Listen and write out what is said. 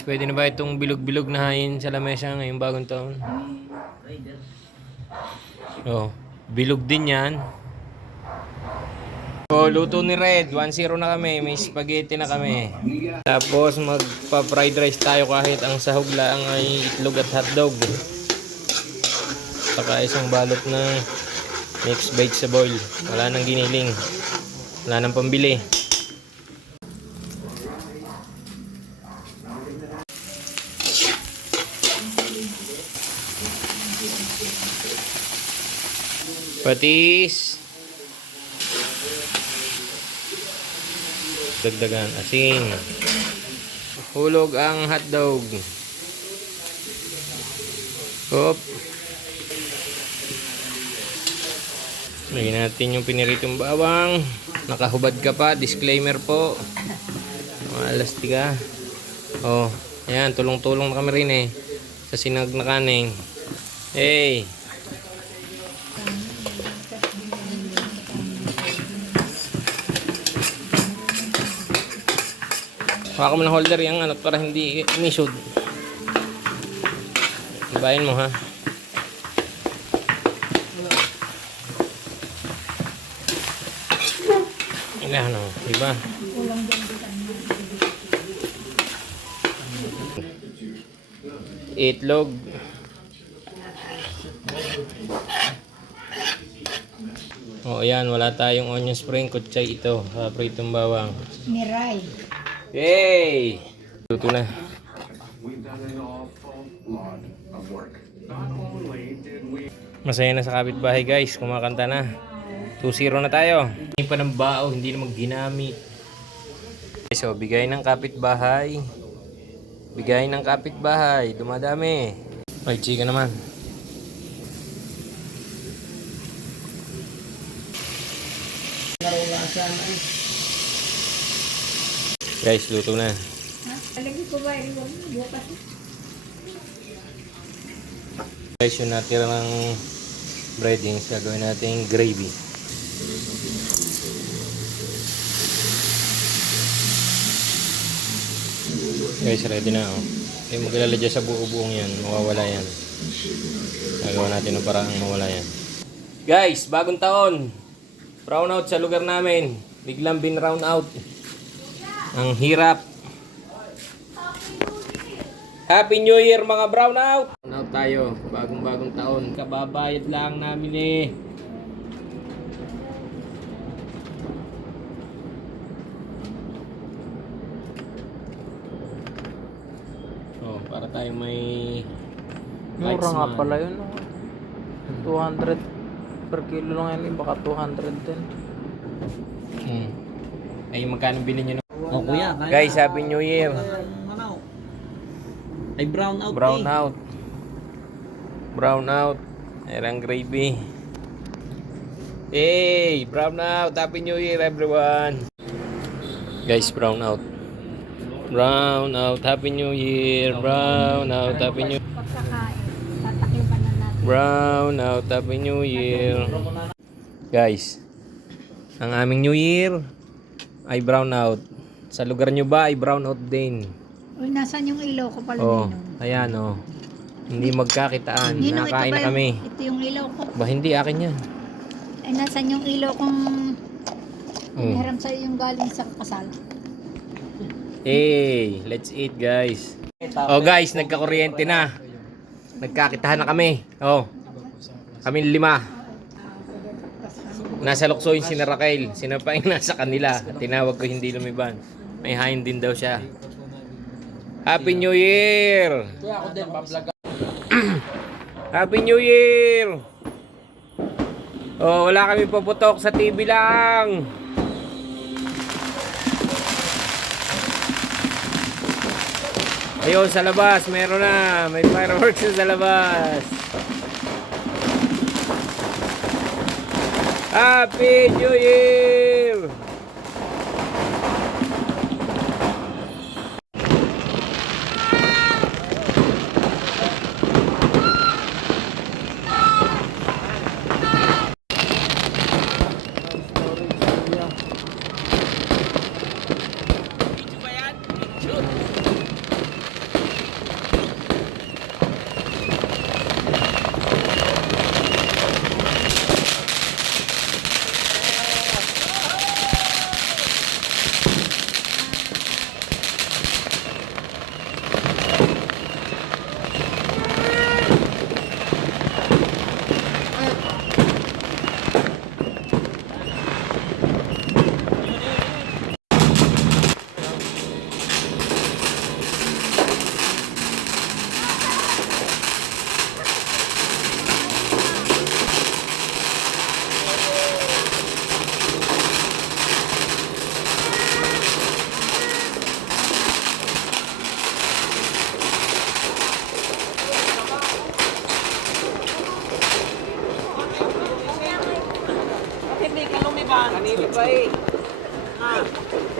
Guys, pwede na ba itong bilog-bilog na hain sa lamesa ngayong bagong taon? Oh, bilog din yan. So, luto ni Red. 1-0 na kami. May spaghetti na kami. Tapos, magpa-fried rice tayo kahit ang sahog lang ay itlog at hotdog. Saka isang balot ng mixed vegetable. Wala nang giniling. Wala nang pambili. Patis. Dagdagan asin. Hulog ang hotdog. Hop. Lagyan natin yung piniritong bawang. Nakahubad ka pa. Disclaimer po. Malas tiga. Oh, ayan. Tulong-tulong na kami rin eh. Sa sinag na kaning. Hey. Baka mo ng holder yung ano para hindi inisod. Ibahin mo ha. Ilan o, diba? Itlog. O ayan, wala tayong onion spring kutsay ito. Pritong bawang. Miray. Yay! Luto na. Masaya na sa kapitbahay guys. Kumakanta na. 2-0 na tayo. Hindi pa ng bao. Hindi na magginamit. So, bigay ng kapitbahay. Bigay ng kapitbahay. Dumadami. Ay, chika naman. Guys, luto na. Ha? Alagay ko ba? Bukas. Guys, yung natira ng breadings, gagawin natin gravy. Guys, ready na oh. Hindi mag-alala dyan sa buo-buong yan. Mawawala yan. Gagawa natin ng paraang mawala yan. Guys, bagong taon. Brown out sa lugar namin. Biglang bin round out. Ang hirap. Happy New Year mga brown out. Brown out tayo. Bagong taon. Kababayad lang namin eh. Oh, para tayo may Mura nga pala yun. 200 per kilo lang yan. Baka 200 din. Ay, magkano bilhin nyo? Oh, kuya. Guys, Happy New Year. Ay, brown out. Brown out. Brown out. Ayan ang gravy. Hey, brown out. Happy New Year everyone. Guys, brown out. Brown out. Happy New Year. Brown out. Happy New Year. Pagkakain. Tatakipan na natin. Brown out. Happy New Year. Guys, ang aming New Year ay brown out. Sa lugar nyo ba ay brown out din? Uy, nasan yung ilaw ko pala? Oh, Ninong? ayan oh. Hindi magkakitaan. Ninong, Nakain na kami. Ito yung ilaw ko. Ba hindi akin yan. Ay, nasan yung ilaw kong Oh. hiniram sa'yo yung galing sa kasal? Hey, let's eat guys. Oh guys, nagka-kuryente na. Nagkakitahan na kami. Oh. Kami 5. Nasa lukso yung sina Raquel. Sino pa yung nasa kanila. Tinawag ko hindi lumiban. May hain din daw siya. Happy New Year! Kuya, ako din. Bablog. Happy New Year! Oh, wala kami puputok sa TV lang. Ayun, sa labas, meron na. May fireworks sa labas. Happy New Year! babae. Ah.